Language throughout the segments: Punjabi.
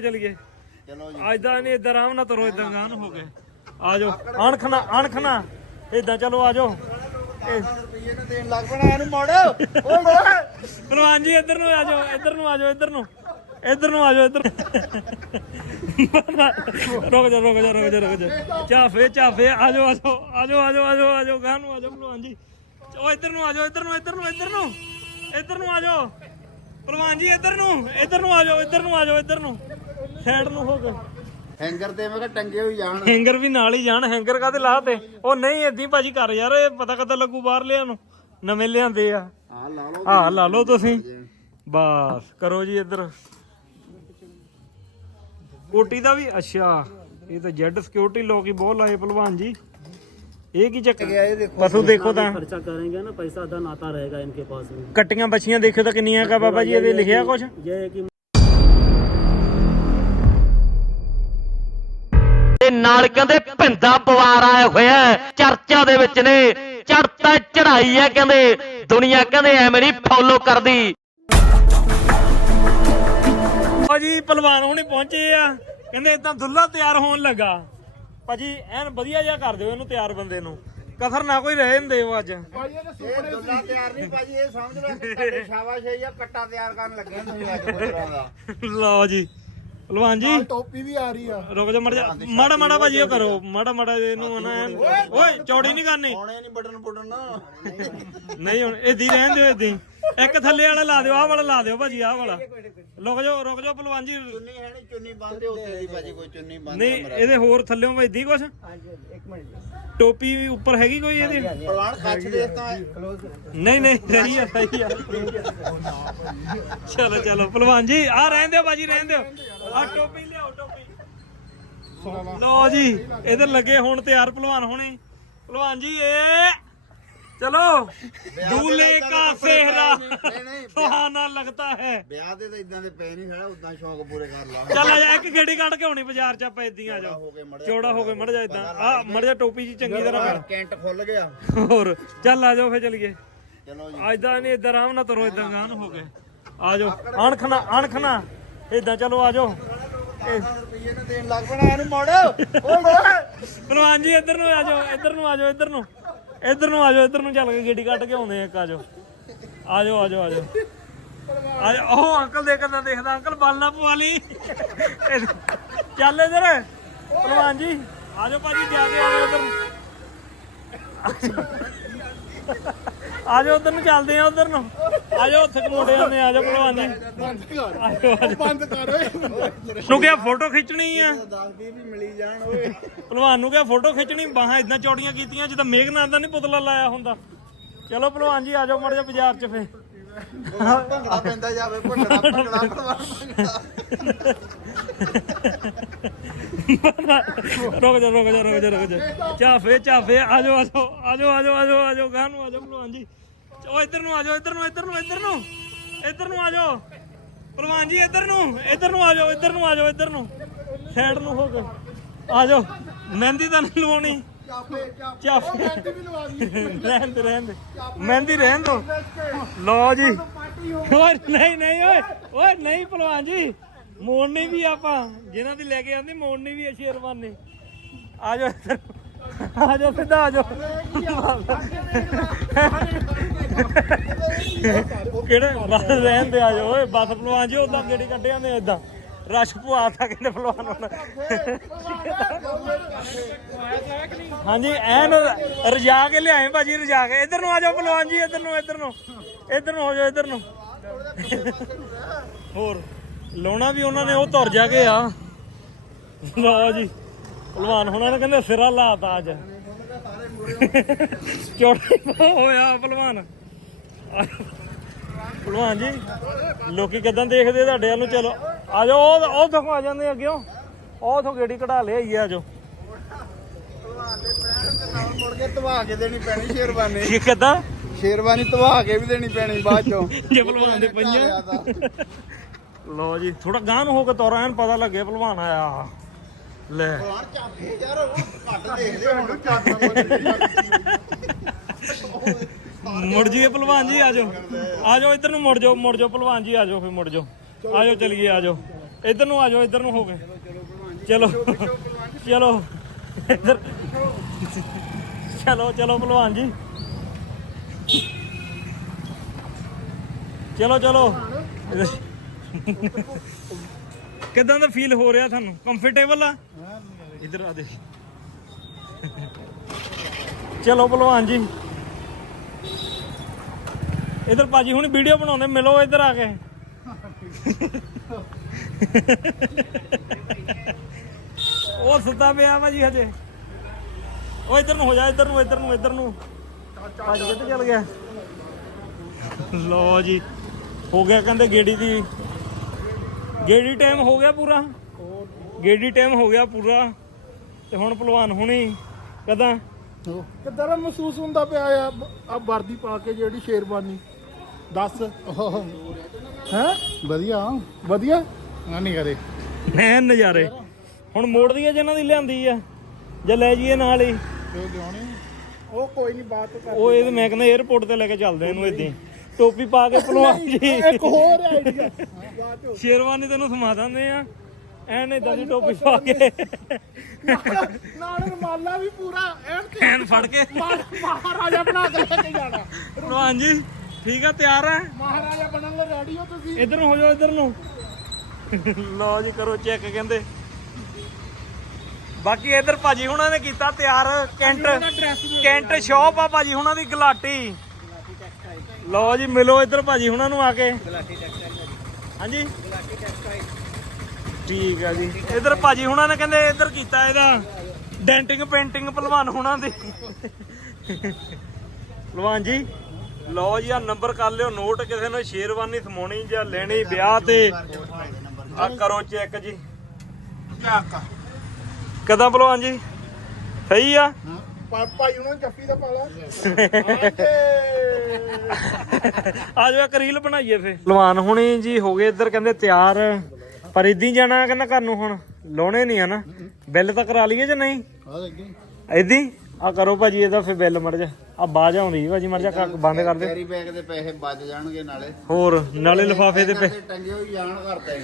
ਚਲੀਏ ਚਲੋ ਜੀ ਅੱਜ ਦਾ ਨਹੀਂ ਇਧਰ ਆਰਾਮ ਨਾਲ ਤਰੋ ਇਦਾਂ ਗਾਨ ਹੋ ਗਏ ਆ ਜਾਓ ਅਣਖਣਾ ਅਣਖਣਾ ਇਦਾਂ ਚਲੋ ਆ ਜਾਓ ਇਹ ਰੁਪਈਏ ਨੂੰ ਦੇਣ ਲੱਗ ਪੈਣਾ ਇਹਨੂੰ ਮੋੜ ਓਏ ਭਲਵਾਨ ਜੀ ਇੱਧਰ ਨੂੰ ਆ ਜਾਓ ਇੱਧਰ ਨੂੰ ਆ ਜਾਓ ਇੱਧਰ ਨੂੰ ਇੱਧਰ ਨੂੰ ਆ ਜਾਓ ਇੱਧਰ ਰੁਕ ਜਾ ਰੁਕ ਜਾ ਰੁਕ ਜਾ ਰੁਕ ਜਾ ਚਾਫੇ ਚਾਫੇ ਆ ਜਾਓ ਆ ਜਾਓ ਆ ਜਾਓ ਆ ਜਾਓ ਆ ਜਾਓ ਆ ਜਾਓ ਗਾਂ ਨੂੰ ਆ ਜਾਓ ਭਲਵਾਨ ਜੀ ਉਹ ਇੱਧਰ ਨੂੰ ਆ ਜਾਓ ਇੱਧਰ ਨੂੰ ਇੱਧਰ ਨੂੰ ਇੱਧਰ ਨੂੰ ਇੱਧਰ ਨੂੰ ਆ ਜਾਓ ਭਲਵਾਨ ਜੀ ਇੱਧਰ ਨੂੰ ਇੱਧਰ ਨੂੰ ਆ ਜਾਓ ਇੱਧਰ ਨੂੰ ਆ ਜਾਓ ਇੱਧਰ ਨੂੰ ਸਾਈਡ ਨੂੰ ਹੋ ਕੇ ਹੈਂਗਰ ਤੇ ਮੈਂ ਕਿਹਾ ਟੰਗੇ ਹੋਈ ਜਾਣ ਹੈਂਗਰ ਵੀ ਨਾਲ ਹੀ ਜਾਣ ਹੈਂਗਰ ਕਾਤੇ ਲਾ ਤੇ ਉਹ ਨਹੀਂ ਏਦੀ ਭਾਜੀ ਕਰ ਯਾਰ ਇਹ ਪਤਾ ਕਦੋਂ ਲੱਗੂ ਬਾਹਰ ਲਿਆ ਨੂੰ ਨਵੇਂ ਲਿਆਂਦੇ ਆ ਹਾਂ ਲਾ ਲਓ ਆ ਲਾ ਲਓ ਤੁਸੀਂ ਬਸ ਕਰੋ ਜੀ ਇੱਧਰ ਕੋਟੀ ਦਾ ਵੀ ਅੱਛਾ ਇਹ ਤਾਂ ਜੈਡ ਸਿਕਿਉਰਿਟੀ ਲੋਕ ਹੀ ਬਹੁਤ ਲਾਏ ਭਲਵਾਨ ਜੀ ਇਹ ਕੀ ਚੱਕਰ ਗਿਆ ਇਹ ਦੇਖੋ ਪਸ਼ੂ ਦੇਖੋ ਤਾਂ खर्चा करेंगे ना पैसा धन आता रहेगा इनके पास में ਕੱਟੀਆਂ ਬੱਚੀਆਂ ਦੇਖਿਓ ਤਾਂ ਕਿੰਨੀਆਂ ਕਾ ਬਾਬਾ ਜੀ ਇਹਦੇ ਲਿਖਿਆ ਕੁਛ ये है कि ਨਾਲ ਕਹਿੰਦੇ ਭਿੰਦਾ ਪਵਾਰ ਆਇਆ ਹੋਇਆ ਹੈ। ਚਰਚਾ ਦੇ ਵਿੱਚ ਨੇ ਚੜਤਾ ਚੜਾਈ ਹੈ ਕਹਿੰਦੇ ਦੁਨੀਆ ਕਹਿੰਦੇ ਐਵੇਂ ਨਹੀਂ ਫੋਲੋ ਕਰਦੀ। ਭਾਜੀ ਪਹਿਲਵਾਨ ਹੁਣੇ ਪਹੁੰਚੇ ਆ ਕਹਿੰਦੇ ਇਦਾਂ ਦੁੱਲਾ ਤਿਆਰ ਹੋਣ ਲੱਗਾ। ਭਾਜੀ ਐਨ ਵਧੀਆ ਜਿਹਾ ਕਰ ਦਿਓ ਇਹਨੂੰ ਤਿਆਰ ਬੰਦੇ ਨੂੰ ਕਸਰ ਨਾ ਕੋਈ ਰਹਿ ਨਹੀਂ ਦਿਓ ਅੱਜ। ਇਹ ਦੁੱਲਾ ਤਿਆਰ ਨਹੀਂ ਭਾਜੀ ਇਹ ਸਮਝ ਲਓ ਸ਼ਾਬਾਸ਼ ਹੈ ਜਾਂ ਕੱਟਾ ਤਿਆਰ ਕਰਨ ਲੱਗੇ ਹੋ ਤੁਸੀਂ ਅੱਜ ਦਾ। ਲਓ ਜੀ। ਪਹਿਲਵਾਨ ਜੀ। ਟੋਪੀ ਵੀ ਆ ਰਹੀ ਆ। ਰੁਕ ਜਾ ਮੜ ਜਾ ਮਾੜਾ ਮਾੜਾ ਭਾਜੀ ਉਹ ਕਰੋ। ਮਾੜਾ ਮਾੜਾ ਇਹਨੂੰ ਨਾ ਐਨ- ਓਏ ਚੌੜੀ ਨਹੀਂ ਕਰਨੀ। ਆਉਣੇ ਨਹੀਂ ਬਟਨ ਬਟਨ। ਨਹੀਂ ਹੁਣ ਇਦੀ ਰਹਿਣ ਦਿਓ ਇਦੀ ਇੱਕ ਥੱਲੇ ਵਾਲਾ ਲਾ ਦਿਓ ਆਹ ਵਾਲਾ ਲਾ ਦਿਓ ਭਾਜੀ ਆਹ ਵਾਲਾ। ਰੁਕ ਜਾਓ ਰੁਕ ਜਾਓ ਪਹਿਲਵਾਨ ਜੀ। ਚੁੰਨੀ ਹੈ ਨਹੀਂ ਚੁੰਨੀ ਬੰਨਦੇ ਉੱਤੇ ਦੀ ਭਾਜੀ ਕੋਈ ਚੁੰਨੀ ਬੰਨ੍ਹ ਨਹੀਂ ਇਹਦੇ ਹੋਰ ਥੱਲੇੋਂ ਇਦੀ ਕੁਛ? ਟੋਪੀ ਵੀ ਉੱਪਰ ਹੈਗੀ ਕੋਈ ਇਹਦੇ? ਤਾਂ ਨਹੀਂ ਨਹੀਂ ਸਹੀ ਆ ਸਹੀ ਆ। ਚਲੋ ਚਲੋ ਪਹਿਲਵਾਨ ਜੀ ਆ ਰਹਿਣ ਦਿਓ ਬਾਜੀ ਰਹਿਣ ਦਿਓ। ਆ ਟੋਪੀ ਲਿਆਓ ਟੋਪੀ। ਲਓ ਜੀ ਇਧਰ ਲੱਗੇ ਹੁਣ ਤਿਆਰ ਪਹਿਲਵਾਨ ਹੋਣੇ। ਪਹਿਲਵਾਨ ਜੀ ਏ ਚਲੋ। ਦੂਲੇ ਕਾ ਸੇਹਰਾ ਸੁਹਾਨਾ ਲੱਗਦਾ ਹੈ। ਵਿਆਹ ਦੇ ਤਾਂ ਇਦਾਂ ਦੇ ਪਏ ਨਹੀਂ ਖੜਾ ਉਦਾਂ ਸ਼ੌਕ ਪੂਰੇ ਕਰ ਲਾ। ਚੱਲ ਆ ਜਾ ਇੱਕ ਗੇੜੀ ਕੱਢ ਕੇ ਆਉਣੀ ਬਾਜ਼ਾਰ ਚ ਆਪਾਂ ਇਦਾਂ ਆ ਜਾ ਹੋ ਗਏ ਮੜੇ ਚੌੜਾ ਹੋ ਕੇ ਮੜ ਜਾ ਇਦਾਂ। ਆ ਮੜ ਜਾ ਟੋਪੀ ਜੀ ਚੰਗੀ ਤਰ੍ਹਾਂ ਕਰ। ਕੈਂਟ ਖੁੱਲ ਗਿਆ। ਹੋਰ ਚੱਲ ਆ ਜਾਓ ਫੇ ਚਲੀਏ। ਚਲੋ ਜੀ। ਅੱਜ ਦਾ ਨਹੀਂ ਇਦਾਂ ਆਰਾਮ ਨਾਲ ਤਰੋ ਇਦਾਂ ਗਾਨ ਹੋ ਗਏ ਆ ਜਾਓ। ਅਣਖਣਾ ਅਣਖਣਾ ਇਦਾਂ ਚਲੋ ਆ ਜਾਓ। ਇਹ ਰੁਪਈਏ ਨੂੰ ਦੇਣ ਲੱਗ ਪੈਣਾ ਇਹਨੂੰ ਮੋੜ। ਓਏ ਪਹਿਲਵਾਨ ਜੀ ਇੱਧਰ ਨੂੰ ਆ ਜਾਓ ਇੱਧਰ ਨੂੰ ਆ ਜਾਓ ਇੱਧਰ ਨੂੰ। ਇੱਧਰ ਨੂੰ ਆ ਇੱਧਰ ਨੂੰ ਚੱਲ ਕੇ ਗੱਡੀ ਕੱਢ ਕੇ ਆਉਂਦੇ ਆ ਇੱਕ ਆਜੋ ਜਾਓ। ਆ ਜਾਓ ਆਜੋ ਜਾਓ, ਆ ਉਹ ਅੰਕਲ ਦੇ ਕੰਨਾਂ ਦੇਖਦਾ, ਅੰਕਲ ਬਲ ਨਾ ਪਵਾ ਲਈ। ਚੱਲ ਇੱਧਰ। ਭਲਵਾਨ ਜੀ, ਆ ਜਾਓ ਭਾਜੀ, ਜਾ ਕੇ ਆ ਇੱਧਰ ਆ ਜਾਓ ਉਧਰ ਨੂੰ ਚੱਲਦੇ ਆ ਉਧਰ ਨੂੰ। ਆ ਜਾਓ ਉੱਥੇ ਮੁੰਡਿਆਂ ਨੇ ਆ ਜਾਓ ਪਹਿਲਵਾਨ ਜੀ ਜਾਓ ਬੰਦ ਕਰ ਓਏ। ਨੂੰ ਕਿਹਾ ਫੋਟੋ ਖਿੱਚਣੀ ਆ? ਦੱਸਦੀ ਵੀ ਮਿਲੀ ਜਾਣ ਓਏ। ਭਲਵਾਨ ਨੂੰ ਕਿਹਾ ਫੋਟੋ ਖਿੱਚਣੀ ਬਾਹਾਂ ਇਦਾਂ ਚੌੜੀਆਂ ਕੀਤੀਆਂ ਜਿੱਦਾਂ ਮੇਘਨਾਥ ਦਾ ਨਹੀਂ ਪੁਤਲਾ ਲਾਇਆ ਹੁੰਦਾ। ਚਲੋ ਭਲਵਾਨ ਜੀ ਆ ਜਾਓ ਮੜ ਜਾ ਬਾਜ਼ਾਰ 'ਚ ਫੇ ਭੰਗੜਾ ਪੈਂਦਾ ਜਾਵੇ ਭੰਗੜਾ ਭੰਗੜਾ ਭੰਗੜਾ ਰੁਕ ਜਾ ਰੁਕ ਜਾ ਰੁਕ ਜਾ ਰੁਕ ਜਾ ਚਾਫੇ ਚਾਫੇ ਆ ਜਾਓ ਆ ਜਾਓ ਆ ਜਾਓ ਆ ਜਾਓ ਆ ਜਾਓ ਆ ਜਾਓ ਗਾਂ ਨੂੰ ਆ ਜਾਓ ਭਲਵਾਨ ਜੀ ਉਹ ਇੱਧਰ ਨੂੰ ਆ ਜਾਓ ਇੱਧਰ ਨੂੰ ਇੱਧਰ ਨੂੰ ਇੱਧਰ ਨੂੰ ਇੱਧਰ ਨੂੰ ਆ ਜਾਓ ਭਲਵਾਨ ਜੀ ਇੱਧਰ ਨੂੰ ਇੱਧਰ ਨੂੰ ਆ ਜਾਓ ਇੱਧਰ ਨੂੰ ਆ ਜਾਓ ਇੱਧਰ ਨੂੰ ਸਾਈਡ ਨੂੰ ਹੋ ਕੇ ਆ ਜਾਓ ਮਹਿੰਦੀ ਤਾਂ ਨਹੀਂ ਲਵਾਉਣੀ ਰਹਿਣ ਦੇ ਰਹਿਣ ਦੇ ਮਹਿੰਦੀ ਰਹਿਣ ਦੋ। ਲਓ ਜੀ। ਓਏ ਨਹੀਂ ਨਹੀਂ ਓਏ ਓਏ ਨਹੀਂ ਭਲਵਾਨ ਜੀ। ਮੋੜਨੀ ਵੀ ਆਪਾਂ। ਜਿਨ੍ਹਾਂ ਦੀ ਲੈ ਕੇ ਆਂਦੇ ਮੋੜਨੀ ਵੀ ਸ਼ੇਰਵਾਨੀ ਆ ਜਾਓ ਇੱਧਰ। ਆ ਜਾਓ ਸਿੱਧਾ ਆ ਜਾਓ। ਕਿਹੜੇ? ਬਸ ਰਹਿਣ ਦੇ ਆ ਜਾਓ। ਓਏ ਬਸ ਭਲਵਾਨ ਜੀ ਉਦਾਂ ਕਿਹੜੀ ਕੱਢਿਆ ਨੇ ਇਦਾਂ ਰਸ਼ ਪਵਾ ਕਹਿੰਦੇ ਭਲਵਾਨ ਹੁਣ। ਹਾਂਜੀ, ਐਨ ਰਜਾ ਕੇ ਲਿਆਏ ਭਾਜੀ, ਰਜਾ ਕੇ। ਇੱਧਰ ਨੂੰ ਆ ਜਾਓ ਭਲਵਾਨ ਜੀ, ਇੱਧਰ ਨੂੰ ਇੱਧਰ ਨੂੰ। ਇੱਧਰ ਨੂੰ ਹੋ ਜਾਓ, ਇੱਧਰ ਨੂੰ। ਹੋਰ, ਲਾਉਣਾ ਵੀ ਉਹਨਾਂ ਨੇ, ਉਹ ਤੁਰ ਜਾ ਕੇ ਆ। ਲਓ ਜੀ, ਭਲਵਾਨ ਹੁਣਾਂ ਨੇ ਕਹਿੰਦੇ ਸਿਰਾ ਲਾਤਾ ਅੱਜ। ਚੌੜਾ ਹੋਇਆ ਭਲਵਾਨ। ਭਲਵਾਨ ਜੀ ਲੋਕੀ ਕਿਦਾਂ ਦੇਖਦੇ ਤੁਹਾਡੇ ਵੱਲ ਨੂੰ? ਚਲੋ ਆ ਜਾਓ ਉਹ ਉਹ ਤੋਂ ਆ ਜਾਂਦੇ ਅੱਗਿਓ ਉਹ। ਤੋਂ ਗੇੜੀ ਕਢਾ ਲਿਆਈ ਆ ਜੋ ਮੁੜ ਕੇ ਧਵਾ ਕੇ ਦੇਣੀ ਪੈਣੀ ਸ਼ੇਰਵਾਨੀ ਕੀ ਕਿਦਾਂ? ਸ਼ੇਰਵਾਨੀ ਧਵਾ ਕੇ ਵੀ ਦੇਣੀ ਪੈਣੀ ਬਾਅਦ ਚੋਂ ਜੇ ਭਲਵਾਨ ਦੇ ਪਈਆਂ। ਲਓ ਜੀ ਥੋੜਾ ਗਾਂ ਹੋ ਕੇ ਤੋਰਾ ਐਨ ਪਤਾ ਲੱਗੇ ਭਲਵਾਨ ਆਇਆ ਲੈ। ਬਾਹਰ ਚਾਪੇ ਯਾਰ ਉਹ ਘੱਟ ਦੇਖਦੇ ਹੁਣ ਚੱਟ ਮੁੜ ਜੀਏ ਭਲਵਾਨ ਜੀ, ਆ ਜਾਓ। ਆ ਜਾਓ, ਇੱਧਰ ਨੂੰ ਮੁੜ ਜਾਓ ਮੁੜ ਜਾਓ, ਭਲਵਾਨ ਜੀ, ਆ ਜਾਓ ਫੇ ਮੁੜ ਜਾਓ। ਆ ਜਾਓ ਚਲੀਏ ਆ ਇੱਧਰ ਨੂੰ ਆ ਜਾਓ, ਇੱਧਰ ਨੂੰ ਹੋ ਗਏ। ਚਲੋ ਚਲੋ, ਇੱਧਰ। ਚਲੋ ਚਲੋ, ਭਲਵਾਨ ਜੀ। ਚਲੋ ਚਲੋ। ਕਿਦਾਂ ਦਾ ਫੀਲ ਹੋ ਰਿਹਾ ਤੁਹਾਨੂੰ? ਕੰਫਰਟੇਬਲ ਆ? ਇੱਧਰ ਆ ਦੇ। ਚਲੋ, ਭਲਵਾਨ ਜੀ। ਇੱਧਰ ਭਾਜੀ ਹੁਣ ਵੀਡੀਓ ਬਣਾਉਂਦੇ, ਮਿਲੋ ਇੱਧਰ ਆ ਕੇ। ਉਹ ਸੁੱਤਾ ਪਿਆ ਵਾ ਹਜੇ। ਉਹ ਇੱਧਰ ਨੂੰ ਹੋ ਜਾ, ਇੱਧਰ ਨੂੰ ਇੱਧਰ ਨੂੰ ਇੱਧਰ ਨੂੰ। ਭਾਜੀ ਕਿੱਥੇ ਚਲ ਗਿਆ? ਲੋ ਜੀ, ਹੋ ਗਿਆ ਕਹਿੰਦੇ ਗੇੜੀ ਦੀ। ਗੇੜੀ ਟਾਈਮ ਹੋ ਗਿਆ ਪੂਰਾ। ਗੇੜੀ ਟਾਈਮ ਹੋ ਗਿਆ ਪੂਰਾ। ਤੇ ਹੁਣ ਭਲਵਾਨ ਹੁਣੀ ਕਦਾਂ ਕਿੱਦਾਂ ਦਾ ਮਹਿਸੂਸ ਹੁੰਦਾ ਪਿਆ ਆ ਆ ਵਰਦੀ ਪਾ ਕੇ ਜਿਹੜੀ ਸ਼ੇਰਵਾਨੀ। ਦੱਸ। ਹੈ? ਵਧੀਆ। ਵਧੀਆ? ਨਾ ਨਹੀਂ ਕਰੇ। ਮੈਂ ਨਜ਼ਾਰੇ। ਹੁਣ ਮੋੜ ਦਈਏ ਜਿਹਨਾਂ ਦੀ ਲਿਆਂਦੀ ਆ ਜਾਂ ਲੈ ਜਾਈਏ ਨਾਲ ਹੀ। ਉਹ ਕੋਈ ਨਹੀਂ ਬਾਤ ਕਰ ਉਹ ਇਹ ਮੈਂ ਕਹਿੰਦਾ 에어ਪੋਰਟ ਤੇ ਲੈ ਕੇ ਚੱਲਦੇ ਇਹਨੂੰ ਇਦਾਂ ਟੋਪੀ ਪਾ ਕੇ ਭਲਵਾਨ ਜੀ। ਇੱਕ ਹੋਰ ਆਈਡੀਆ ਸ਼ੇਰਵਾਨੀ ਤੈਨੂੰ ਸਮਾ ਦਿੰਦੇ ਆ। ਐਨ ਇਦਾਂ ਦੀ ਟੋਪੀ ਪਾ ਕੇ। ਨਾਲ ਰਮਾਲਾ ਵੀ ਪੂਰਾ ਐਨ ਤੇ ਐਨ ਫੜ ਕੇ। ਮਹਾ- ਮਹਾਰਾਜਾ ਬਣਾ ਕੇ ਲੈ ਕੇ ਜਾਣਾ। ਭਲਵਾਨ ਜੀ ਠੀਕ ਆ ਤਿਆਰ ਆ? ਮਹਾਰਾਜਾ ਬਣਨ ਲਈ ਰੈਡੀ ਹੋ ਤੁਸੀਂ? ਇਧਰ ਨੂੰ ਹੋ ਜਾਓ ਇਧਰ ਨੂੰ। ਲਓ ਜੀ ਕਰੋ ਚੈੱਕ ਕਹਿੰਦੇ। ਬਾਕੀ ਇਧਰ ਭਾਜੀ ਹੁਣਾਂ ਨੇ ਕੀਤਾ ਤਿਆਰ ਕੈਂਟ ਕੈਂਟ ਸ਼ਾਪ ਆ ਭਾਜੀ ਹੁਣਾਂ ਦੀ ਗਲਾਟੀ। ਲਓ ਜੀ ਮਿਲੋ ਇਧਰ ਭਾਜੀ ਹੁਣਾਂ ਨੂੰ ਆ ਕੇ। ਹਾਂਜੀ। ਠੀਕ ਆ ਜੀ। ਇਧਰ ਭਾਜੀ ਹੁਣਾਂ ਨੇ ਕਹਿੰਦੇ ਇਧਰ ਕੀਤਾ ਇਹਦਾ ਡੈਂਟਿੰਗ ਪੇਂਟਿੰਗ ਭਲਵਾਨ ਹੁਣਾਂ ਦੀ। ਭਲਵਾਨ ਜੀ। ਲਓ ਜੀ ਆ ਨੰਬਰ ਕਰ ਲਿਓ ਨੋਟ ਕਿਸੇ ਨੂੰ ਸ਼ੇਰਵਾਨੀ ਸਮਾਉਣੀ ਜਾਂ ਲੈਣੀ ਵਿਆਹ ਤੇ। ਆ ਕਰੋ ਚੈੱਕ ਜੀ। ਕਦਾਂ ਭਲਵਾਨ ਜੀ? ਸਹੀ ਆ? ਭਾਈ ਉਹਨਾਂ ਜੱਫੀ ਦਾ ਪਾਲਾ। ਆ ਜਾਓ ਇੱਕ ਰੀਲ ਬਣਾਈਏ ਫੇ ਭਲਵਾਨ ਹੁਣੀ ਜੀ ਹੋ ਗਏ ਇੱਧਰ ਕਹਿੰਦੇ ਤਿਆਰ। ਪਰ ਇਦਾਂ ਹੀ ਜਾਣਾ ਕਹਿੰਦਾ ਘਰ ਨੂੰ ਹੁਣ ਲਾਉਣੇ ਨਹੀਂ ਆ ਨਾ। ਬਿੱਲ ਤਾਂ ਕਰਾ ਲਈਏ ਜਾਂ ਨਹੀਂ? ਇਦਾਂ ਆ ਕਰੋ ਭਾਜੀ ਇਹਦਾ ਫੇ ਬਿੱਲ ਮੜ ਜਾ। ਆ ਬਾਜ ਆਉਂਦੀ ਭਾਜੀ ਮੜ ਜਾ ਕੱਕ ਬੰਦ ਕਰ ਦੇ। ਕੈਰੀ ਬੈਗ ਦੇ ਪੈਸੇ ਬਚ ਜਾਣਗੇ ਨਾਲੇ। ਹੋਰ ਨਾਲੇ ਲਿਫਾਫੇ ਦੇ ਪੇ ਤੇ ਟੰਗੇ ਹੋਈ ਜਾਣ ਕਰਦੇ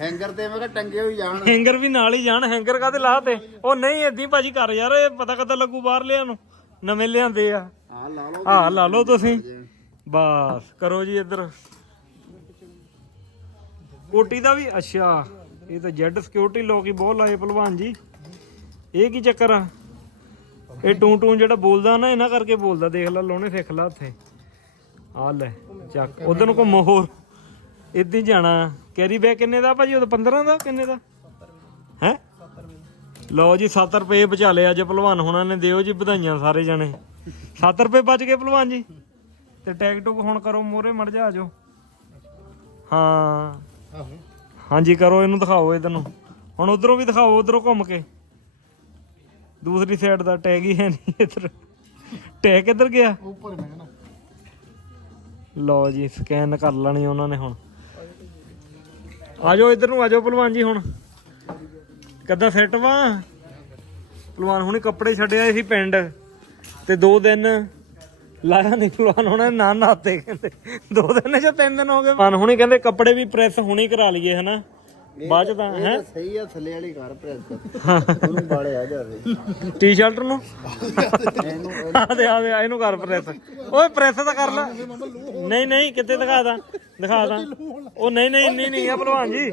ਹੈਂਗਰ ਤੇ ਮੈਂ ਕਿਹਾ ਟੰਗੇ ਹੋਈ ਜਾਣ। ਹੈਂਗਰ ਵੀ ਨਾਲ ਹੀ ਜਾਣ ਹੈਂਗਰ ਕਾਤੇ ਲਾ ਤੇ? ਉਹ ਨਹੀਂ ਹੀ ਭਾਜੀ ਕਰ ਯਾਰ ਇਹ ਪਤਾ ਕਦੋਂ ਲੱਗੂ ਬਾਹਰ ਲਿਆ ਨੂੰ। ਨਵੇਂ ਲਿਆਂਦੇ ਆ। ਲਾ ਲਓ ਆ ਲਾ ਲਓ ਤੁਸੀਂ। ਬਸ ਕਰੋ ਜੀ ਇੱਧਰ। ਕੋਟੀ ਦਾ ਵੀ? ਅੱਛਾ। ਇਹ ਤਾਂ ਜੈਡ ਸਿਕਿਉਰਿਟੀ ਲੋਕ ਹੀ ਬਹੁਤ ਲਾਏ ਭਲਵਾਨ ਜੀ। ਇਹ ਕੀ ਚੱਕਰ ਆ? ਇਹ ਟੂ ਟੂ ਜਿਹੜਾ ਬੋਲਦਾ ਨਾ, ਇਹਨਾਂ ਕਰਕੇ ਬੋਲਦਾ। ਦੇਖ ਲੈ ਲੋਨੇ ਸਿੱਖ ਲਾ ਉੱਥੇ। ਆ ਲੈ, ਚੱਕ। ਉਧਰ ਨੂੰ ਘੁੰਮੋ ਹੋਰ। ਇੱਦਾਂ ਜਾਣਾ। ਕੈਰੀ ਬੈਗ ਕਿੰਨੇ ਦਾ ਭਾਜੀ? ਉਹ 15 ਦਾ? ਕਿੰਨੇ ਦਾ? ਹੈ? ਲਓ ਜੀ 7 ਰੁਪਏ ਬਚਾ ਲਏ ਅੱਜ ਭਲਵਾਨ। ਹੁਣਾਂ ਨੇ ਦਿਓ ਜੀ ਵਧਾਈਆਂ ਸਾਰੇ ਜਣੇ। 7 ਰੁਪਏ ਬਚ ਗਏ ਭਲਵਾਨ ਜੀ। ਤੇ ਟੈਗ ਟੁਕ ਹੁਣ ਕਰੋ ਮੋਰੇ ਮੜ ਜਾ ਆਜੋ। ਹਾਂ। ਹਾਂਜੀ ਕਰੋ ਇਹਨੂੰ ਦਿਖਾਓ ਇਧਰ ਨੂੰ। ਹੁਣ ਉਧਰੋਂ ਵੀ ਦਿਖਾਓ ਉਧਰੋਂ ਘੁੰਮ ਕੇ। ਦੂਸਰੀ ਸਾਈਡ ਦਾ ਟੈਗ ਹੀ ਹੈ ਨਹੀਂ ਇਧਰ। ਟੈਗ ਕਿੱਧਰ ਗਿਆ? ਉੱਪਰ ਮੈਂ ਲਓ ਜੀ ਸਕੈਨ ਕਰ ਲੈਣੀ ਉਹਨਾਂ ਨੇ ਹੁਣ। ਆਜੋ ਇਧਰ ਨੂੰ ਆਜੋ ਭਲਵਾਨ ਜੀ ਹੁਣ। ਕਿੱਦਾਂ ਸੈੱਟ ਵਾ? ਭਲਵਾਨ ਹੁਣੇ ਕੱਪੜੇ ਛੱਡਿਆ ਸੀ ਪਿੰਡ। ਤੇ ਦੋ ਦਿਨ ਲਾਇਆ ਨਹੀਂ ਭਲਵਾਨ ਹੁਣੇ ਨਾ ਨਾਤੇ ਕਹਿੰਦੇ। ਦੋ ਦਿਨ ਜਾਂ ਤਿੰਨ ਦਿਨ ਹੋ ਗਏ। ਭਲਵਾਨ ਹੁਣੇ ਕਹਿੰਦੇ ਕੱਪੜੇ ਵੀ ਪ੍ਰੈਸ ਹੁਣੇ ਕਰਾ ਲਈਏ ਹਨਾ? ਬਾਅਦ ਚ ਤਾਂ ਹੈ? ਸਹੀ ਆ ਥੱਲੇ ਵਾਲੀ ਕਰ ਪ੍ਰੈਸ ਉਹਨੂੰ ਬਾਲੇ ਆ ਜਾਵੇ। ਟੀ-ਸ਼ਰਟ ਨੂੰ? ਆ ਦੇ ਆ ਦੇ ਇਹਨੂੰ ਕਰ ਪ੍ਰੈਸ। ਓਏ ਪ੍ਰੈਸ ਤਾਂ ਕਰ ਲੈ। ਨਹੀਂ ਨਹੀਂ ਕਿੱਥੇ ਦਿਖਾ ਦਾਂ? ਦਿਖਾ ਦਾਂ। ਉਹ ਨਹੀਂ ਨਹੀਂ ਨਹੀਂ ਨਹੀਂ ਆ ਭਲਵਾਨ ਜੀ।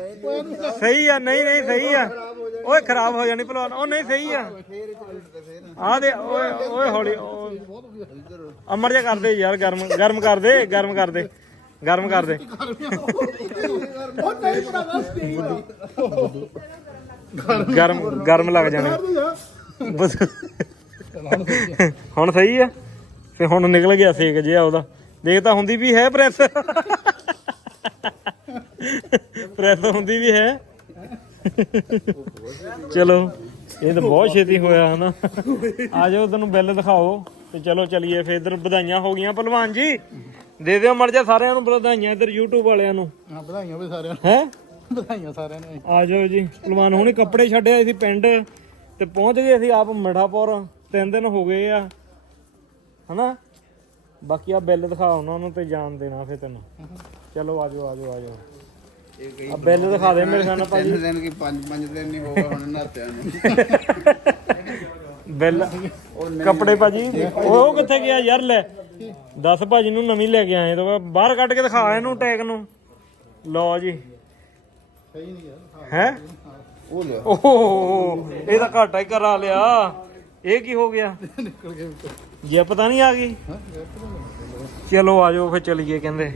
ਸਹੀ ਆ ਨਹੀਂ ਨਹੀਂ ਸਹੀ ਆ। ਓਏ ਖਰਾਬ ਹੋ ਜਾਣੀ ਭਲਵਾਨ। ਉਹ ਨਹੀਂ ਸਹੀ ਆ। ਆ ਦੇ, ਓਏ ਓਏ ਹੌਲੀ ਅਮਰ ਜਾ ਕਰ ਯਾਰ, ਗਰਮ ਗਰਮ ਕਰ ਗਰਮ ਕਰ ਗਰਮ ਕਰ ਉਹ ਨਹੀਂ ਭਰਾਵਾ ਸਟੇਜ ਗਰਮ ਗਰਮ ਲੱਗ ਜਾਣੇ। ਬਸ। ਹੁਣ ਸਹੀ ਆ? ਤੇ ਹੁਣ ਨਿਕਲ ਗਿਆ ਸੇਕ ਜਿਹਾ ਉਹਦਾ। ਦੇਖ ਤਾਂ ਹੁੰਦੀ ਵੀ ਹੈ ਪ੍ਰੈਸ। ਪ੍ਰੈਸ ਹੁੰਦੀ ਵੀ ਹੈ। ਚਲੋ। ਇਹ ਤਾਂ ਬਹੁਤ ਛੇਤੀ ਹੋਇਆ ਹਨਾ। ਆ ਜਾਓ ਤੈਨੂੰ ਬਿੱਲ ਦਿਖਾਓ। ਤੇ ਚਲੋ ਚਲੀਏ ਫੇਰ ਇਧਰ ਵਧਾਈਆਂ ਹੋ ਗਈਆਂ। ਭਲਵਾਨ ਜੀ ਦੇ ਦਿਓ ਮਰ ਜਾ ਸਾਰਿਆਂ ਨੂੰ ਵਧਾਈਆਂ ਇਧਰ YouTube ਵਾਲਿਆਂ ਨੂੰ। ਹਾਂ ਵਧਾਈਆਂ ਵੀ ਸਾਰਿਆਂ ਹੈ? ਨੂੰ ਵਧਾਈਆਂ ਸਾਰਿਆਂ ਨੂੰ। ਆ ਜਾਓ ਜੀ। ਭਲਵਾਨ ਹੁਣੇ ਕੱਪੜੇ ਛੱਡਿਆ ਸੀ ਪਿੰਡ ਤੇ ਪਹੁੰਚ ਗਏ ਅਸੀਂ ਆਪ ਮੜਾਪੁਰ। ਤਿੰਨ ਦਿਨ ਹੋ ਗਏ ਆ। ਹਨਾ? ਬਾਕੀ ਆ ਬਿੱਲ ਦਿਖਾ ਉਹਨਾਂ ਨੂੰ ਤੇ ਜਾਣ ਦੇਣਾ ਫੇ ਤੈਨੂੰ। ਚਲੋ ਆ ਜਾਓ ਆ ਜਾਓ। ਆ ਬਿੱਲ ਦਿਖਾ ਦੇ ਮੇਰੇ ਨਾਲ ਭਾਜੀ ਤਿੰਨ ਦਿਨ ਕੀ ਪੰਜ ਪੰਜ ਦਿਨ ਨਹੀਂ ਹੋ ਗਏ ਹੁਣ ਨਾਤਿਆਂ ਨੂੰ। ਬਿੱਲ ਕੱਪੜੇ ਭਾਜੀ ਉਹ ਕਿੱਥੇ ਗਿਆ ਯਾਰ ਲੈ। ਦੱਸ ਭਾਜੀ ਨੂੰ ਨਵੀਂ ਲੈ ਕੇ ਆਏ ਤਾਂ ਬਾਹਰ ਕੱਢ ਕੇ ਦਿਖਾ ਇਹਨੂੰ ਟੈਗ ਨੂੰ। ਲਓ ਜੀ। ਸਹੀ ਨਹੀਂ ਯਾਰ ਹੈ ਉਹ ਲਿਆ ਓਹ ਇਹ ਤਾਂ ਘਾਟਾ ਹੀ ਕਰਾ ਲਿਆ। ਇਹ ਕੀ ਹੋ ਗਿਆ? ਨਿਕਲ ਵਿੱਚੋਂ ਜੇ ਪਤਾ ਨਹੀਂ ਆ ਗਈ? ਚਲੋ ਆਜੋ ਫਿਰ ਚਲੀਏ ਕਹਿੰਦੇ।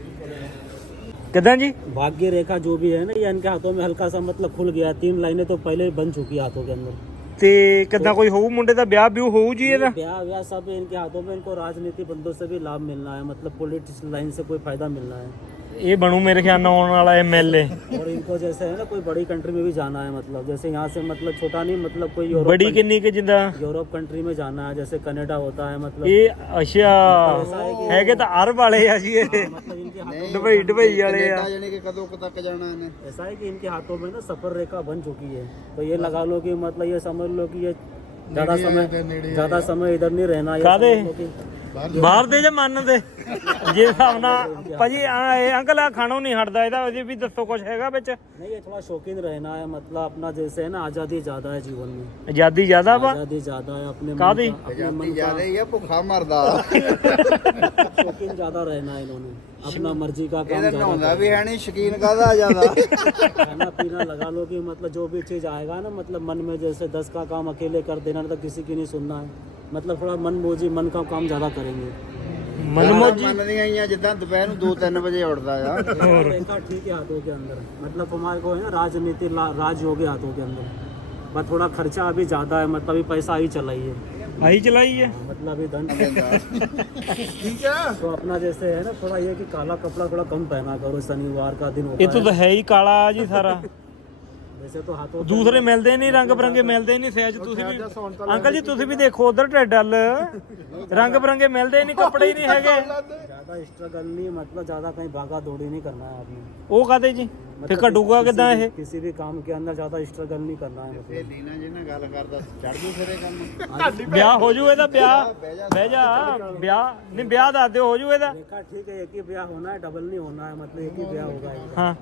ਕਿਦਾਂ ਜੀ भाग्य रेखा जो भी है ना ये इनके हाथों में हल्का सा मतलब खुल गया तीन लाइनें तो पहले ही बन चुकी है हाथों के अंदर ਤੇ ਕਿਦਾਂ ਕੋਈ ਹੋਊ ਮੁੰਡੇ ਦਾ ਵਿਆਹ ਵਿਊ ਹੋਊ ਜੀ ਇਹਦਾ ब्याह व्याह सब इनके हाथों में इनको राजनीति बंदों से भी लाभ मिलना है मतलब पॉलिटिक्स लाइन से कोई फायदा मिलना है ਇਹ ਬਣੂ ਮੇਰੇ ਖਿਆਲ ਨਾਲ ਆਉਣ ਵਾਲਾ ਐਮਐਲਏ और इनको जैसे है ना कोई बड़ी कंट्री में भी जाना है मतलब जैसे यहाँ से मतलब छोटा नहीं मतलब कोई यूरोप ਬੜੀ ਕਿੰਨੀ ਕਿ ਜਿੱਦਾਂ यूरोप कंट्री में जाना है जैसे कनाडा होता है मतलब ਇਹ ਅੱਛਾ ਹੈਗੇ ਤਾਂ ਅਰਬ ਵਾਲੇ ਆ ਜੀ ਇਹ मतलब इनके हाथों ਦੁਬਈ ਦੁਬਈ ਵਾਲੇ ਆ ਕੈਨੇਡਾ ਜਾਣੀ ਕਿ ਕਦੋਂ ਕੁ ਤੱਕ ਜਾਣਾ ਇਹਨੇ ऐसा है कि इनके हाथों में ना सफर रेखा बन चुकी है तो ये लगा लो कि मतलब ये समझ लो कि ये ज्यादा समय ज्यादा समय इधर नहीं रहना ये कादे? समझ लो कि ਬਾਹਰ ਦੇ ਜਾਂ ਮੰਨ ਦੇ ਜੇ ਹਿਸਾਬ ਨਾਲ ਭਾਜੀ ਆ ਇਹ ਅੰਕਲ ਆ ਖਾਣੋਂ ਨਹੀਂ ਹਟਦਾ ਇਹਦਾ ਅਜੇ ਵੀ ਦੱਸੋ ਕੁਝ ਹੈਗਾ ਵਿੱਚ नहीं ये थोड़ा शौकीन रहना है मतलब अपना जैसे है ना आज़ादी ज़्यादा है जीवन में ਆਜ਼ਾਦੀ ਜ਼ਿਆਦਾ ਵਾ आज़ादी ज़्यादा है अपने मन कादी? का- अपने ਜਾਂਦੀ मन का ਜਿਆਦਾ ਹੀ ਆ ਭੁੱਖਾ ਮਰਦਾ शौकीन ज़्यादा रहना है इन्होंने अपना मर्जी का काम इधर नहांदा भी है नहीं शकीन कादा ज्यादा खाना पीना लगा लो कि मतलब जो भी चीज आएगा ना मतलब मन में जैसे दस का काम अकेले कर देना तो किसी की नहीं सुनना है मतलब थोड़ा मन मोजी मन का काम ज्यादा करेंगे मनमोजी मन नहीं आई जिदा दोपहर में दो तीन बजे उठता है ठीक है हाथों के अंदर मतलब हमारे को है ना राजनीति राज हो गया हाथों के अंदर बस थोड़ा खर्चा अभी ज़्यादा है मतलब अभी पैसा ही चलाइए आई चलाई है मतलब ये दंड ठीक है तो अपना जैसे है ना थोड़ा ये कि काला कपड़ा थोड़ा कम पहना करो शनिवार का दिन होता ये तो, तो है ही काला जी सारा वैसे तो हाथों पे ਦੂਸਰੇ ਮਿਲਦੇ ਨਹੀਂ ਰੰਗ ਬਰੰਗੇ ਮਿਲਦੇ ਨਹੀਂ ਸਹਿਜ ਤੁਸੀਂ ਵੀ ਅੰਕਲ ਜੀ ਤੁਸੀਂ ਵੀ ਦੇਖੋ ਉਧਰ ਟੈਡਲ ਰੰਗ ਬਰੰਗੇ ਮਿਲਦੇ ਨਹੀਂ ਕੱਪੜੇ ਹੀ ਨਹੀਂ ਹੈਗੇ ज़्यादा स्ट्रगल नहीं मतलब ज़्यादा कहीं भागा दौड़ी नहीं करना है आपने ਉਹ ਕਾਦੇ ਜੀ ਤੇ ਘਟੂਗਾ ਕਿਦਾਂ ਇਹ किसी भी काम के अंदर ज़्यादा स्ट्रगल नहीं करना है मतलब ਲੀਨਾ ਜਿਹਨੇ ਗੱਲ ਕਰਦਾ ਚੜ ਜੂ ਫਿਰੇ ਕੰਮ ਵਿਆਹ ਹੋ ਜੂ ਇਹਦਾ ਵਿਆਹ ਬਹਿ ਜਾ ਵਿਆਹ ਨਹੀਂ ਵਿਆਹ ਦੱਸ ਦਿਓ ਹੋ ਜੂ ਇਹਦਾ रेखा ठीक है एक ही ब्याह होना है डबल नहीं होना है मतलब एक ही ब्याह होगा इनका। ਹਾਂ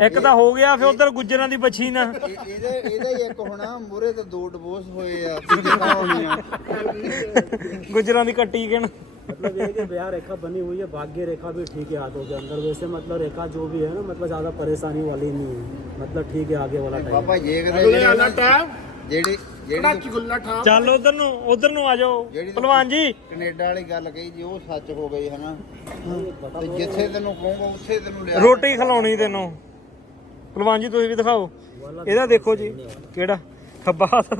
ਇੱਕ ਤਾਂ ਹੋ ਗਿਆ ਫਿਰ ਉਧਰ ਗੁੱਜਰਾਂ ਦੀ ਬੱਚੀ ਨਾ ਇਹ- ਇਹਦੇ ਇਹਦਾ ਹੀ ਇੱਕ ਹੋਣਾ ਮੂਰੇ ਤੇ ਦੋ ਡਿਵੋਰਸ ਹੋਏ ਆ ਕਿੱਦਾਂ ਹੋਣੀ ਆ ਗੁੱਜਰਾਂ ਦੀ ਕੱਟੀ ਕਿਣ मतलब ये है कि ब्याह रेखा बनी हुई है भाग्य रेखा भी ठीक है हाथों के अंदर वैसे मतलब रेखा जो भी है ना मतलब ज़्यादा परेशानी वाली नहीं है मतलब ठीक है आगे वाला टाइम ਬਾਬਾ ਜੇ ਕਿਤੇ ਅਗਲੇ ਆਣਾ ਟਾਈਮ ਜਿਹੜੀ ਜਿਹੜੀ ਕੜਾਚੀ ਗੁੱਲਾ ਠਾਮ ਚੱਲ ਉਧਰ ਨੂੰ ਉਧਰ ਨੂੰ ਆ ਜਾਓ ਪਹਿਲਵਾਨ ਜੀ ਕੈਨੇਡਾ ਵਾਲੀ ਗੱਲ ਕਹੀ ਜੀ ਉਹ ਸੱਚ ਹੋ ਗਈ ਹਨਾ ਤੇ ਜਿੱਥੇ ਤੈਨੂੰ ਕਹੂੰਗਾ ਉੱਥੇ ਤੈਨੂੰ ਲਿਆ ਰੋਟੀ ਖਿਲਾਉਣੀ ਤੈਨੂੰ ਪਹਿਲਵਾਨ ਜੀ ਤੁਸੀਂ ਵੀ ਦਿਖਾਓ ਇਹਦਾ ਦੇਖੋ ਜੀ ਕਿਹੜਾ ਖੱਬਾ ਹੱਥ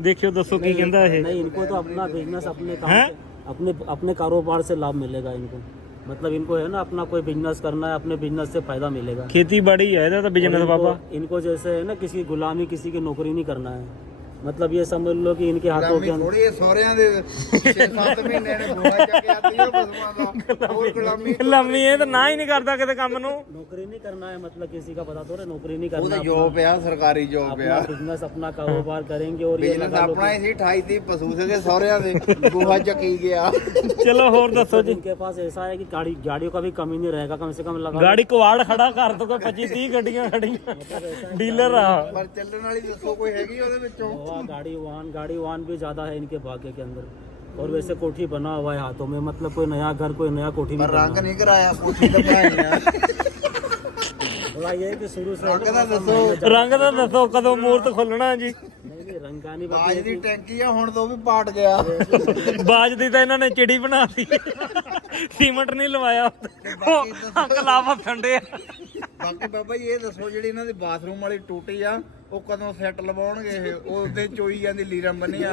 ਦੇਖਿਓ ਦੱਸੋ ਕੀ ਕਹਿੰਦਾ ਇਹ नहीं इनको तो अपना बिजनेस अपने काम हैं? से अपने अपने कारोबार से लाभ मिलेगा इनको मतलब इनको है ना अपना कोई बिजनेस करना है अपने बिजनेस से फायदा मिलेगा ਖੇਤੀਬਾੜੀ ਹੈ ਇਹਦਾ ਤਾਂ ਬਿਜ਼ਨਸ इनको- ਬਾਬਾ इनको जैसे है ना किसी की गुलामी किसी की नौकरी नहीं करना है ਮਤਲਬ ਇਹ ਸਮਝ ਲਓ ਕਿ ਇਨਕੇ ਹੱਥੋਂ ਗੁਲਾਮੀ ਥੋੜੀ ਇਹ ਦੇ 6-7 ਮਹੀਨੇ ਨੇ ਗੋਹਾ ਚੱਕ ਆਤੀ ਹੈ ਪਸ਼ੂਆਂ ਦਾ। ਹੋਰ ਤਾਂ ਨਾ ਹੀ ਨਹੀਂ ਕਰਦਾ ਕਿਤੇ ਕੰਮ ਨੂੰ। ਨੌਕਰੀ ਨਹੀਂ ਕਰਨਾ ਹੈ ਮਤਲਬ ਕਿਸੇ ਦਾ ਪਤਾ ਥੋੜਾ ਨੌਕਰੀ ਨਹੀਂ ਕਰਨਾ ਉਹ ਤਾਂ ਜੋਬ ਆ ਸਰਕਾਰੀ ਜੋਬ ਆ। ਬਿਜ਼ਨਸ ਆਪਣਾ ਕਾਰੋਬਾਰ ਕਰਾਂਗੇ ਔਰ ਇਹ ਬਿਜ਼ਨਸ ਆਪਣਾ ਹੀ ਸੀ 28 ਦੀ ਪਸ਼ੂ ਦੇ ਸਹੁਰਿਆਂ ਦੇ ਗੋਹਾ ਚੱਕੀ ਗਿਆ। ਚਲੋ ਹੋਰ ਦੱਸੋ ਜੀ। ਇਨਕੇ ਪਾਸ ਐਸਾ ਹੈ ਕਿ ਗਾੜੀ ਗਾੜੀਆਂ ਦਾ ਵੀ ਕਮੀ ਨਹੀਂ ਰਹੇਗਾ ਕਮ ਸੇ ਕਮ ਲਗਾ ਗਾੜੀ ਕਵਾੜ ਖੜਾ ਕਰ ਦੋ ਕੋਈ 25 30 ਗੱਡੀਆਂ ਖੜੀਆਂ। ਡੀਲਰ ਆ। ਪਰ ਚੱਲਣ ਵਾਲੀ ਦੱਸੋ ਕੋਈ ਹੈਗੀ ਉਹਦੇ ਵਿੱਚੋਂ? हवा गाड़ी वाहन गाड़ी वाहन भी ज्यादा है इनके भाग्य के अंदर और वैसे कोठी बना हुआ है हाथों में मतलब कोई नया घर कोई नया कोठी ਪਰ नहीं ਰੰਗ बनना ਨਹੀਂ ਕਰਾਇਆ ਕੋਠੀ ਤਾਂ ਬਣਾਈ ਆ थोड़ा ये है कि शुरू से ਰੰਗ ਦਾ ਦੱਸੋ ਰੰਗ ਦਾ ਦੱਸੋ ਕਦੋਂ ਮੂਰਤ ਖੁੱਲਣਾ ਜੀ नहीं नहीं रंग का नहीं ਬਾਜ ਦੀ ਟੈਂਕੀ ਆ ਹੁਣ ਤਾਂ ਉਹ ਵੀ ਪਾਟ ਗਿਆ ਬਾਜ ਦੀ ਤਾਂ ਇਹਨਾਂ ਨੇ ਚਿੜੀ ਬਣਾਤੀ ਸੀਮੈਂਟ ਨਹੀਂ ਲਵਾਇਆ ਉਹ ਅੰਕਲ ਆਪ ਹੱਸਣ ਡੇ ਬਾਕੀ ਬਾਬਾ ਜੀ ਇਹ ਦੱਸੋ ਜਿਹੜੀ ਇਹਨਾਂ ਦੀ ਬਾਥਰੂਮ ਵਾਲੀ ਟੂਟੀ ਆ ਉਹ ਕਦੋਂ ਸੈੱਟ ਲਵਾਉਣਗੇ ਇਹ ਉਹ ਉਹਦੇ ਚੋਈ ਜਾਂਦੀ ਲੀਰਾਂ ਬੰਨੀਆਂ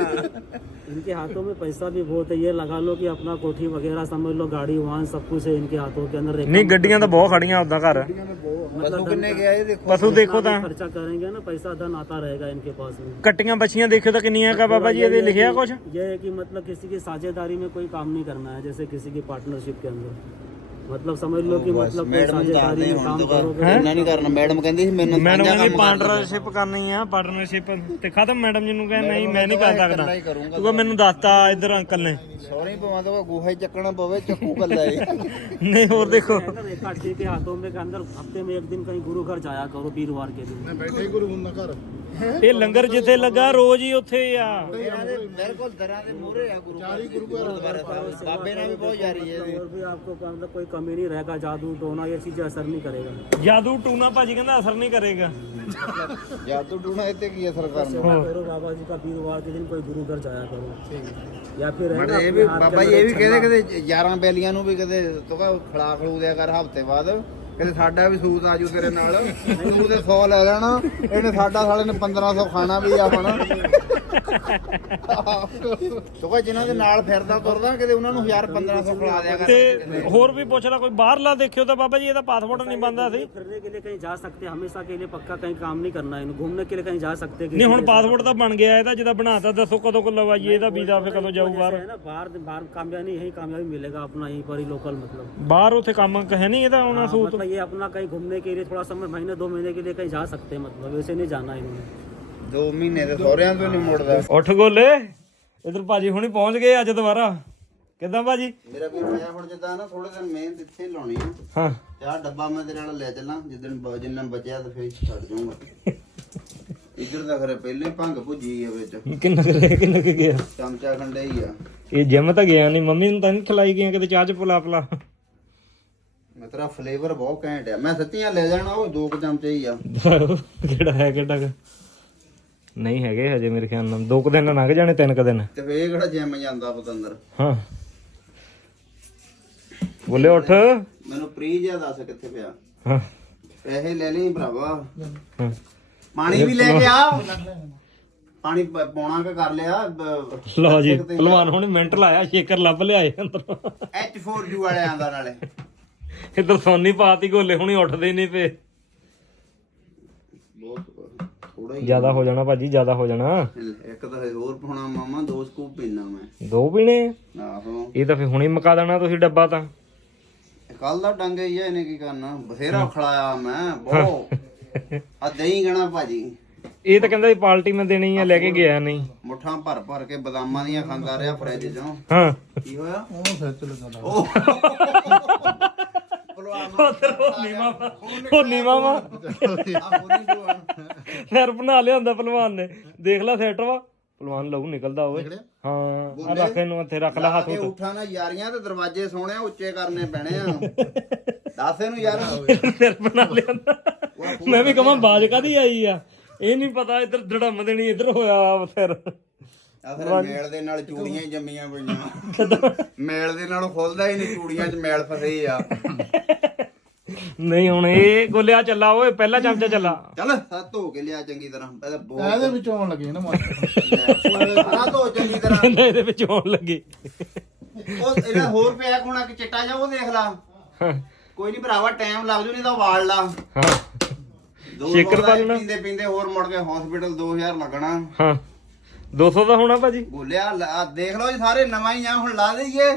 इनके हाथों में पैसा भी बहुत है ये लगा लो कि अपना कोठी वगैरह समझ लो गाड़ी वाहन सब कुछ है इनके हाथों के अंदर ਨਹੀਂ ਗੱਡੀਆਂ ਤਾਂ ਬਹੁਤ ਖੜੀਆਂ ਉਦਾਂ ਘਰ ਪਸ਼ੂ ਕਿੰਨੇ ਗਿਆ ਇਹ ਦੇਖੋ ਪਸ਼ੂ ਦੇਖੋ ਤਾਂ खर्चा करेंगे ना पैसा धन आता रहेगा इनके पास में ਕੱਟੀਆਂ ਬੱਚੀਆਂ ਦੇਖਿਓ ਤਾਂ ਕਿੰਨੀਆਂ ਕਾ ਬਾਬਾ ਜੀ ਇਹਦੇ ਲਿਖਿਆ ਕੁਝ ये है कि मतलब किसी की साझेदारी में कोई काम नहीं करना है जैसे किसी की पार्टनरशिप के अंदर ਮਤਲਬ ਸਮਝ ਲਓ ਕਿ ਮਤਲਬ ਕੋਈ ਮੈਡਮ ਸਾਂਝੇਦਾਰੀ ਨੂੰ ਕੰਮ ਕਰੋਗੇ। ਇੰਨਾ ਨਹੀਂ ਕਰਨਾ। ਮੈਡਮ ਕਹਿੰਦੀ ਸੀ ਮੇਰੇ ਨਾਲ ਮੈਡਮ ਸਾਂਝਾ ਪਾਰਟਨਰਸ਼ਿਪ ਕਰਨੀ। ਆ ਪਾਰਟਨਰਸ਼ਿਪ ਤੇ ਖਤਮ। ਮੈਡਮ ਜੀ ਨੂੰ ਕਹਿੰਦਾ ਨਹੀਂ ਮੈਂ ਨਹੀਂ ਕਰ ਸਕਦਾ। ਕਿਉਂਕਿ ਮੈਨੂੰ ਦੱਸਤਾ ਇੱਧਰ ਅੰਕਲ ਨੇ। ਸੌਰੀ ਪਵਾਂ ਤਾਂ ਗੋਹਾ ਹੀ ਚੱਕਣਾ ਪਵੇ ਚੱਕੂ ਕੱਲਾ ਏ ਨਹੀਂ ਹੋਰ ਦੇਖੋ। ਘਾਟੀ ਕੇ ਹੱਥੋਂ ਮੇ ਅੰਦਰ ਹਫ਼ਤੇ ਮੇ ਇੱਕ ਦਿਨ ਕਹੀਂ ਗੁਰੂ ਘਰ ਜਾਇਆ ਕਰੋ ਵੀਰਵਾਰ ਕੇ ਦਿਨ। ਮੈਂ ਬੈਠੇ ਗੁਰੂ ਹੁੰਦਾ ਘਰ। ਇਹ ਲੰਗਰ ਜਿੱਥੇ ਲੱਗਾ ਰੋਜ਼ ਹੀ ਉੱਥੇ ਆ। ਮੇਰੇ ਕੋਲ ਦਰਾਂ ਦੇ ਮੋਹਰੇ ਆ ਗੁਰੂ ਚਾਰੀ ਗੁਰੂ ਘਰ ਬਾਬੇ ਨਾਲ ਵੀ ਬਹੁਤ ਯਾਰੀ ਹੈ ਹੋਰ ਆਪਕੋ ਕੰਮ ਦਾ ਕੋਈ कमी नहीं रहेगा जादू टोना ये चीजें असर नहीं करेगा ਜਾਦੂ ਟੂਨਾ ਭਾਜੀ ਕਹਿੰਦਾ ਅਸਰ ਨਹੀਂ ਕਰੇਗਾ ਜਾਦੂ ਟੂਣਾ ਇੱਥੇ ਕੀ ਅਸਰ ਕਰਨਾ सेवा करो बाबा जी का वीरवार के दिन कोई गुरु घर जाया करो या फिर है ਬਟ ना ਇਹ अपने ਵੀ हाथ के ਬਾਬਾ ਜੀ अंदर ਇਹ ਵੀ एक ਕਹਿੰਦੇ छल्ला। ਕਿਤੇ 11 ਬੈਲੀਆਂ ਨੂੰ ਵੀ ਕਿਤੇ ਤੂੰ ਕਹ ਖਲਾ ਖਲੂ ਦਿਆ ਕਰ ਹਫਤੇ ਬਾਅਦ ਕਿਤੇ ਸਾਡਾ ਵੀ ਸੂਤ ਆਜੂ ਤੇਰੇ ਨਾਲ ਤੂੰ ਤੇ 100 ਲੈ ਲੈਣਾ ਇਹਨੇ ਸਾਡਾ ਸਾਲੇ ਨੇ 1500 ਖਾਣਾ ਵੀ ਆ ਹੁਣ ਕਿਉਂਕਿ ਜਿਨ੍ਹਾਂ ਦੇ ਨਾਲ ਫਿਰਦਾ ਤੁਰਦਾ ਕਿਤੇ ਉਹਨਾਂ ਨੂੰ 1000 1500 ਖਵਾ ਦਿਆ ਕਰ ਤੇ ਹੋਰ ਵੀ ਪੁੱਛ ਲੈ ਕੋਈ ਬਾਹਰਲਾ ਦੇਖਿਓ ਤਾਂ ਬਾਬਾ ਜੀ ਇਹਦਾ ਪਾਸਪੋਰਟ नहीं बनता सही फिरने के लिए कहीं जा सकते हैं हमेशा के लिए पक्का कहीं काम नहीं करना है घूमने के लिए कहीं जा सकते नहीं ਹੁਣ ਪਾਸਪੋਰਟ ਤਾਂ ਬਣ ਗਿਆ ਇਹਦਾ ਜਿਹਦਾ ਬਣਾਤਾ ਦੱਸੋ ਕਦੋਂ ਕੋ ਲਵਾਈਏ ਇਹਦਾ ਵੀਜ਼ਾ ਫੇ ਕਦੋਂ ਜਾਊ ਬਾਹਰ है ना बाहर बाहर कामयाबी यही कामयाबी मिलेगा अपना यहीं पर ही लोकल मतलब ਬਾਹਰ ਉਥੇ ਕੰਮ ਕ- ਹੈ ਨਹੀਂ ਇਹਦਾ ਆਉਣਾ हाँ, ਸੂਤ मतलब ये अपना कहीं घूमने के लिए थोड़ा समय महीने दो महीने के लिए कहीं जा सकते हैं मतलब वैसे नहीं जाना है इन्होंने 2 ਮਹੀਨੇ ਦੇ ਸਹੁਰਿਆਂ ਤੋਂ ਨਹੀਂ ਮੁੜਦਾ। ਉੱਠ ਗੋਲੇ ਇਧਰ ਭਾਜੀ ਹੁਣੀ ਪਹੁੰਚ ਗਏ ਅੱਜ ਦੁਬਾਰਾ। ਕਿੱਦਾਂ ਭਾਜੀ? ਮੇਰਾ ਵੀ ਹੋਇਆ ਹੁਣ ਜਿੱਦਾਂ ਨਾ ਥੋੜੇ ਦਿਨ ਮਿਹਨਤ ਇੱਥੇ ਲਾਉਣੀ ਆ। ਹਾਂ। ਤੇ ਆਹ ਡੱਬਾ ਮੈਂ ਤੇਰੇ ਨਾਲ ਲੈ ਚੱਲਾਂ ਜਿੱਦਣ ਜਿੰਨਾ ਬਚਿਆ ਤਾਂ ਫੇਰ ਛੱਡ ਜਾਊਂਗਾ। ਇੱਧਰ ਦਾ ਖਰੇ ਪਹਿਲੇ ਹੀ ਭੰਗ ਭੁੱਜੀ ਆ ਵਿੱਚ। ਕਿੰਨਾ ਕੁ ਰਹਿ ਕਿੰਨਾ ਕੁ ਗਿਆ? ਚਮਚਾ ਖੰਡੇ ਹੀ ਆ। ਇਹ ਜਿਮ ਤਾਂ ਗਿਆ ਨਹੀਂ ਮੰਮੀ ਨੂੰ ਤਾਂ ਨਹੀਂ ਖਿਲਾਈ ਗਿਆ ਕਿਤੇ ਚਾਹ ਚ ਪੁਲਾ ਪਲਾ। ਮੈਂ ਤੇਰਾ ਫਲੇਵਰ ਬਹੁਤ ਘੈਂਟ ਆ। ਮੈਂ ਸੱਚੀਆਂ ਲੈ ਜਾਣਾ ਉਹ ਦੋ ਕੁ ਚਮਚੇ ਹੀ ਆ। ਕਿਹੜਾ ਹੈ ਕਿਹੜਾ ਕੁ? ਨਹੀਂ ਹੈਗੇ ਹਜੇ ਮੇਰੇ ਖਿਆਲ ਨਾਲ। ਦੋ ਕੁ ਦਿਨ ਲੰਘ ਜਾਣੇ ਤਿੰਨ ਕੁ ਦਿਨ। ਤੇ ਫੇਰ ਇਹ ਕਿਹੜਾ ਜਿਮ ਜਾਂਦਾ ਪਤੰਦਰ ਹਾਂ। ਬੋਲੇ ਉੱਠ। ਮੈਨੂੰ ਪ੍ਰੀ ਜਿਹਾ ਦੱਸ ਕਿੱਥੇ ਪਿਆ। ਹਾਂ। ਪੈਸੇ ਲੈ ਲਈ ਭਰਾਵਾ। ਹਾਂ। ਪਾਣੀ ਵੀ ਲੈ ਕੇ ਆ। ਪਾਣੀ ਪ- ਪਾਉਣਾ ਕਿ ਕਰ ਲਿਆ। ਲਓ ਜੀ ਪਹਿਲਵਾਨ ਹੁਣ ਮਿੰਟ ਲਾਇਆ ਸ਼ੇਕਰ ਲੱਭ ਲਿਆਏ ਅੰਦਰੋਂ। H4U ਵਾਲਿਆਂ ਦਾ ਨਾਲੇ। ਇੱਧਰ ਸੋਨੀ ਪਾਤੀ ਗੋਲੇ ਹੁਣੀ ਉੱਠਦੇ ਨਹੀਂ ਪਏ ਬਹੁਤ ਥੋੜਾ ਹੀ ਜ਼ਿਆਦਾ ਹੋ ਜਾਣਾ ਭਾਜੀ ਜ਼ਿਆਦਾ ਹੋ ਜਾਣਾ। ਇੱਕ ਤਾਂ ਹੋਰ ਪਾਉਣਾ ਮਾਮਾ ਦੋ ਸਕੂਪ ਪੀਣਾ ਮੈਂ। ਦੋ ਪੀਣੇ? ਆਹੋ। ਇਹ ਤਾਂ ਫੇ ਹੁਣੀ ਮੁਕਾ ਦੇਣਾ ਤੁਸੀਂ ਡੱਬਾ ਤਾਂ। ਕੱਲ ਦਾ ਡੰਗੇ ਹੀ ਆ ਇਹਨੇ ਕੀ ਕਰਨਾ? ਬਥੇਰਾ ਖੜਾਇਆ ਮੈਂ ਬਹੁਤ। ਆ ਦਹੀਂ ਗਣਾ ਭਾਜੀ। ਇਹ ਤਾਂ ਕਹਿੰਦਾ ਸੀ ਪਾਰਟੀ ਮੈਂ ਦੇਣੀ ਆ ਲੈ ਕੇ ਗਿਆ ਨਹੀਂ। ਮੁੱਠਾਂ ਭਰ ਭਰ ਕੇ ਬਦਾਮਾਂ ਦੀਆਂ ਖਾਂਦਾ ਰਿਹਾ ਫਰਿੱਜ ਚੋਂ। ਹਾਂ। ਕੀ ਹੋਇਆ? ਉਹ ਸੱਚ ਲਗਾ। ਉਹ ਸਿਰ ਬਣਾ ਲਿਆਂਦਾ ਪਹਿਲਵਾਨ ਨੇ। ਦੇਖ ਲੈ ਸੈਟ ਵਾ। ਪਹਿਲਵਾਨ ਲਹੂ ਨਿਕਲਦਾ ਓਏ। ਹਾਂ ਆ ਰੱਖ ਇਹਨੂੰ ਇੱਥੇ ਰੱਖ ਲੈ ਹੱਥ ਉੱਤੇ। ਉਠਾਂ ਨਾ ਯਾਰੀਆਂ ਤੇ ਦਰਵਾਜ਼ੇ ਸੋਹਣੇ ਉੱਚੇ ਕਰਨੇ ਪੈਣੇ ਆ। ਦੱਸ ਇਹਨੂੰ ਯਾਰ। ਸਿਰ ਬਣਾ ਲਿਆਂਦਾ। ਮੈਂ ਵੀ ਕਹਾਂ ਬਾਜ ਕਾਦੀ ਆਈ ਆ? ਇਹ ਨਹੀਂ ਪਤਾ ਇੱਧਰ ਧੜਮ ਦੇਣੀ ਇੱਧਰ ਹੋਇਆ ਫਿਰ। ਆ ਫਿਰ ਮੇਲ ਦੇ ਨਾਲ ਚੂੜੀਆਂ ਹੀ ਜੰਮੀਆਂ ਪਈਆਂ। ਮੇਲ ਦੇ ਨਾਲ ਖੁੱਲਦਾ ਹੀ ਨਹੀਂ ਚੂੜੀਆਂ 'ਚ ਮੈਲ ਫਸੇ ਆ। ਨਹੀਂ ਹੁਣ ਇਹ ਗੋਲਿਆ ਚੱਲਾ ਓਏ ਪਹਿਲਾ ਚਮਚਾ ਚੱਲਾ। ਚੱਲ ਸਾ ਧੋ ਕੇ ਲਿਆ ਚੰਗੀ ਤਰ੍ਹਾਂ ਇਹਦਾ ਬਹੁਤ ਇਹਦੇ ਵਿੱਚੋਂ ਆਉਣ ਲੱਗੇ ਨਾ ਮਾਰ ਆ ਧੋ ਚੰਗੀ ਤਰ੍ਹਾਂ। ਕਹਿੰਦਾ ਇਹਦੇ ਵਿੱਚ ਆਉਣ ਲੱਗੇ। ਉਹ ਇਹਦਾ ਹੋਰ ਪਿਆ ਕੋਣਾ ਕਿ ਚਿੱਟਾ ਜਾ ਉਹ ਦੇਖ ਲਾ। ਕੋਈ ਨਹੀਂ ਭਰਾਵਾ ਟਾਈਮ ਲੱਗ ਜੂ ਨਹੀਂ ਤਾਂ ਵਾਲ ਲਾ ਹਾਂ। ਦੋ ਸ਼ੇਕਰ ਸੌ ਦਾ ਪਾ ਲੈਣਾ। ਪੀਂਦੇ ਪੀਂਦੇ ਹੋਰ ਮੁੜ ਕੇ ਹਸਪੀਟਲ 2000 ਲੱਗਣਾ। ਹਾਂ। 200 ਦਾ ਹੋਣਾ ਭਾਜੀ। ਬੋਲਿਆ ਲ- ਦੇਖ ਲਓ ਜੀ ਸਾਰੇ ਨਵਾਂ ਹੀ ਆ ਹੁਣ ਲਾ ਦਈਏ।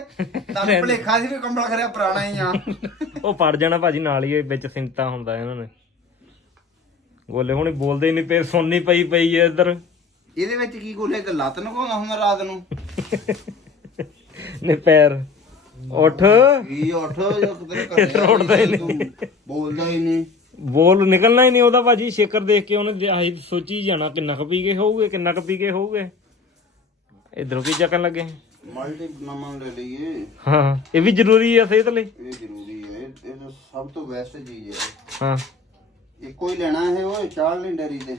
ਤਾਂ ਭਲੇਖਾ ਸੀ ਵੀ ਕੰਬਲ ਖਰਿਆ ਪੁਰਾਣਾ ਹੀ ਆ। ਉਹ ਪੜ ਜਾਣਾ ਭਾਜੀ ਨਾਲ ਹੀ ਇਹ ਵਿੱਚ ਸਿੰਤਾ ਹੁੰਦਾ ਇਹਨਾਂ ਨੇ ਗੋਲੇ ਹੁਣੇ ਬੋਲਦੇ ਹੀ ਨਹੀਂ ਪਏ ਸੁਣਨੀ ਪਈ ਪਈ ਐ ਇੱਧਰ। ਇਹਦੇ ਵਿੱਚ ਕੀ ਗੋਲੇ ਤੇ ਲੱਤ ਨਗਾਉਂਦਾ ਹੁੰਦਾ ਰਾਤ ਨੂੰ। ਨੇ ਪੈਰ। ਉੱਠ। ਕੀ ਉੱਠ ਜੋ ਕਿਤੇ ਹੀ ਤੂੰ ਬੋਲਦਾ ਹੀ ਨਹੀਂ। ਬੋਲ ਨਿਕਲਣਾ ਹੀ ਨਹੀਂ ਉਹਦਾ ਭਾਜੀ ਸ਼ੇਕਰ ਦੇਖ ਕੇ ਉਹਨੇ ਆਹੀ ਸੋਚੀ ਜਾਣਾ ਕਿੰਨਾ ਕੁ ਪੀ ਕੇ ਹੋਊਗੇ ਕਿੰਨਾ ਕੁ ਪੀ ਕੇ ਹੋਊਗੇ। ਇਧਰੋਂ ਕੀ ਚੱਕਣ ਲੱਗੇ? ਮਲਟੀ ਨਮਨ ਲੈ ਲਈਏ। ਹਾਂ ਇਹ ਵੀ ਜ਼ਰੂਰੀ ਹੈ ਸਿਹਤ ਲਈ? ਇਹ ਜ਼ਰੂਰੀ ਹੈ ਇਹ ਇਹ ਤਾਂ ਸਭ ਤੋਂ ਬੈਸਟ ਚੀਜ਼ ਹੈ। ਹਾਂ। ਇੱਕੋ ਹੀ ਲੈਣਾ ਹੈ ਉਹ ਚਾਲ ਨਹੀਂ ਡਰੀ ਤੇ।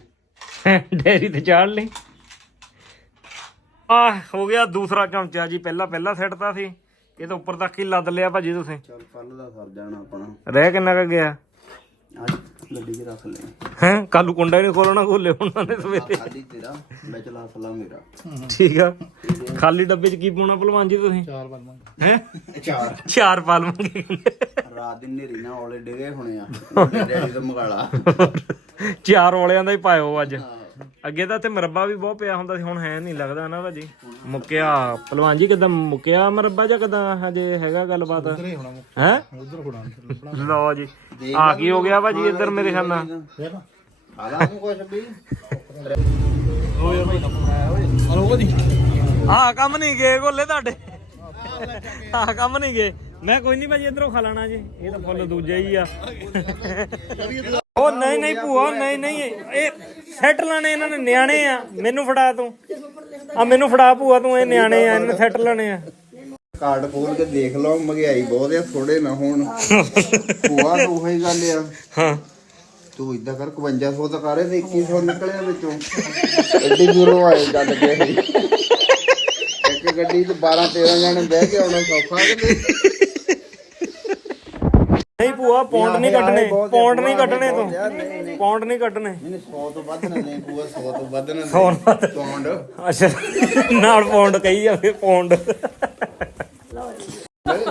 ਡੈਰੀ ਤੇ ਚਾੜ ਲਈ ਆ ਹੋ ਗਿਆ ਦੂਸਰਾ ਚਮਚਾ ਜੀ ਪਹਿਲਾ ਪਹਿਲਾ ਸੈੱਟ ਤਾਂ ਸੀ। ਇਹ ਤਾਂ ਉੱਪਰ ਤੱਕ ਹੀ ਲੱਦ ਲਿਆ ਭਾਜੀ ਤੁਸੀਂ। ਚੱਲ ਕੱਲ ਦਾ ਸਰ ਜਾਣਾ ਆਪਣਾ। ਰਹਿ ਕਿੰਨਾ ਕੁ ਗਿਆ? ਅੱਜ ਗੱਡੀ 'ਚ ਰੱਖ ਲੈ ਹੈ? ਕੱਲੂ ਕੁੰਡਾ ਹੀ ਨਹੀਂ ਖੋਲਣਾ ਖੋਲੇ ਉਹਨਾਂ ਨੇ ਸਵੇਰੇ। ਖਾਲੀ ਤੇਰਾ ਵਿੱਚ ਲਾ ਫਲਾ ਮੇਰਾ। ਠੀਕ ਆ। ਖਾਲੀ ਡੱਬੇ 'ਚ ਕੀ ਪਾਉਣਾ ਭਲਵਾਨ ਜੀ ਤੁਸੀਂ? ਚਾਰ ਵਾਰ ਮੰਗ ਹੈ? ਚਾਰ। ਚਾਰ ਪਾ ਲਵਾਂਗੇ। ਰਾਤ ਦੀ ਨੇਰੀ ਨਾਲ ਔਲੇ ਡਿਗੇ ਹੋਣੇ ਆ। ਉਹਦੇ ਡੈਡੀ ਤੋਂ ਮਗਾਲਾ। ਚਾਰ ਔਲਿਆਂ ਦਾ ਹੀ ਪਾਇਓ ਅੱਜ। ਅੱਗੇ ਤਾਂ ਤੇ ਮਰੱਬਾ ਵੀ ਬਹੁਤ ਪਿਆ ਹੁੰਦਾ ਸੀ ਹੁਣ ਹੈ ਨਹੀਂ ਲੱਗਦਾ ਨਾ ਭਾਜੀ ਮੁੱਕਿਆ। ਪਹਿਲਵਾਨ ਜੀ ਕਿਦਾਂ ਮੁੱਕਿਆ ਮਰੱਬਾ ਜਾਂ ਕਿਦਾਂ ਹਜੇ ਹੈਗਾ ਗੱਲਬਾਤ? ਹੈ ਉਧਰ ਹੋਣਾ। ਲਓ ਜੀ ਆ ਕੀ ਹੋ ਗਿਆ ਭਾਜੀ ਇੱਧਰ ਮੇਰੇ ਖਿਆਲ ਨਾਲ? ਹਾਲਾਂ ਨੂੰ ਕੁਛ ਵੀ। ਆ ਕੰਮ ਨਹੀਂ ਗਏ ਗੋਲੇ ਤੁਹਾਡੇ। ਆ ਕੰਮ ਨਹੀਂ ਗਏ। ਮੈਂ ਕੋਈ ਨਹੀਂ ਭਾਜੀ ਇਧਰੋਂ ਖਾ ਲੈਣਾ ਜੀ। ਇਹ ਤਾਂ ਫੁੱਲ ਦੂਜਾ ਹੀ ਆ। ਉਹ ਨਹੀਂ ਨਹੀਂ ਭੂਆ ਨਹੀਂ ਨਹੀਂ ਇਹ ਸੈੱਟ ਲਾਣੇ ਇਹਨਾਂ ਨੇ ਨਿਆਣੇ ਆ। ਮੈਨੂੰ ਫੜਾ ਤੂੰ। ਆ ਮੈਨੂੰ ਫੜਾ ਭੂਆ ਤੂੰ ਇਹ ਨਿਆਣੇ ਆ ਇਹਨੇ ਸੈੱਟ ਲਾਣੇ ਆ। ਕਾਰਡ ਖੋਲ ਕੇ ਦੇਖ ਲਓ ਮਹਿੰਗਾਈ ਬਹੁਤ ਆ ਥੋੜੇ ਨਾ ਹੋਣ। ਭੂਆ ਤਾਂ ਉਹੀ ਗੱਲ ਆ। ਹਾਂ। ਤੂੰ ਇਦਾਂ ਕਰ 5500 ਤਾਂ ਕਰੇ ਤੇ 2100 ਨਿਕਲਿਆ ਵਿੱਚੋਂ। ਐਡੀ ਦੂਰੋਂ ਆਏ ਜੱਟ ਕੇ। ਇੱਕ ਗੱਡੀ ਤੇ 12 13 ਜਣੇ ਬਹਿ ਕੇ ਆਉਣਾ ਸੌਖਾ ਕਿਤੇ ਨਹੀਂ? ਭੂਆ ਪੌਂਡ ਨਹੀਂ ਕੱਢਣੇ। ਪੌਂਡ ਨਹੀਂ ਕੱਢਣੇ ਤੂੰ। ਪੌਂਡ ਨਹੀਂ ਕੱਢਣੇ। ਇਹਨੇ 100 ਤੋਂ ਵੱਧ ਨਾ ਨਹੀਂ ਭੂਆ 100 ਤੋਂ ਵੱਧ ਨਾ ਵੱਧ। ਪੌਂਡ। ਅੱਛਾ ਨਾਲ ਪੌਂਡ ਕਹੀ ਜਾਵੇ ਪੌਂਡ।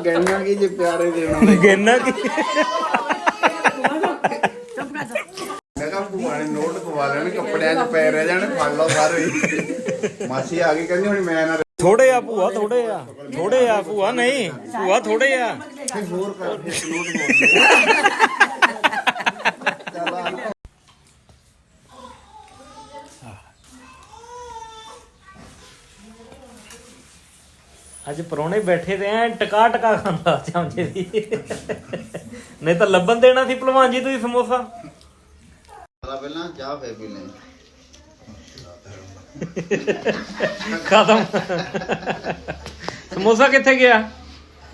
ਗਹਿਣਾ ਕੀ ਜੇ ਪਿਆਰੇ ਦੇਣਾ ਗੇਨਾ ਕੀ? ਮੈਂ ਕਿਹਾ ਭੂਆ ਨੇ ਨੋਟ ਪਵਾ ਲੈਣ ਕੱਪੜਿਆਂ 'ਚ ਪੈ ਰਹਿ ਜਾਣ ਫੜ ਲਓ ਸਾਰੇ। ਹੀ। ਮਾਸੀ ਆ ਗਈ ਕਹਿੰਦੀ ਹੁਣ ਮੈਂ ਨਾ ਥੋੜੇ ਆ ਭੂਆ ਥੋੜੇ ਆ। ਥੋੜੇ ਆ ਭੂਆ ਨਹੀਂ। ਭੂਆ ਥੋੜੇ ਆ। ਫਿਰ ਹੋਰ ਕਰ। ਫਿਰ ਨੋਟ ਪਵਾ ਅੱਜ ਪਰੋਣੇ ਬੈਠੇ ਤੇ ਐ ਟਕਾ ਟਕਾ ਖਾਂਦਾ ਚਮਚੇ ਦੀ। ਨਹੀਂ ਤਾਂ ਲੱਭਣ ਦੇਣਾ ਸੀ ਭਲਵਾਨ ਜੀ ਤੁਸੀਂ ਸਮੋਸਾ। ਪਹਿਲਾਂ ਚਾਹ ਫੇਰ ਪੀ ਲੈ ਖਤਮ। ਸਮੋਸਾ ਕਿੱਥੇ ਗਿਆ?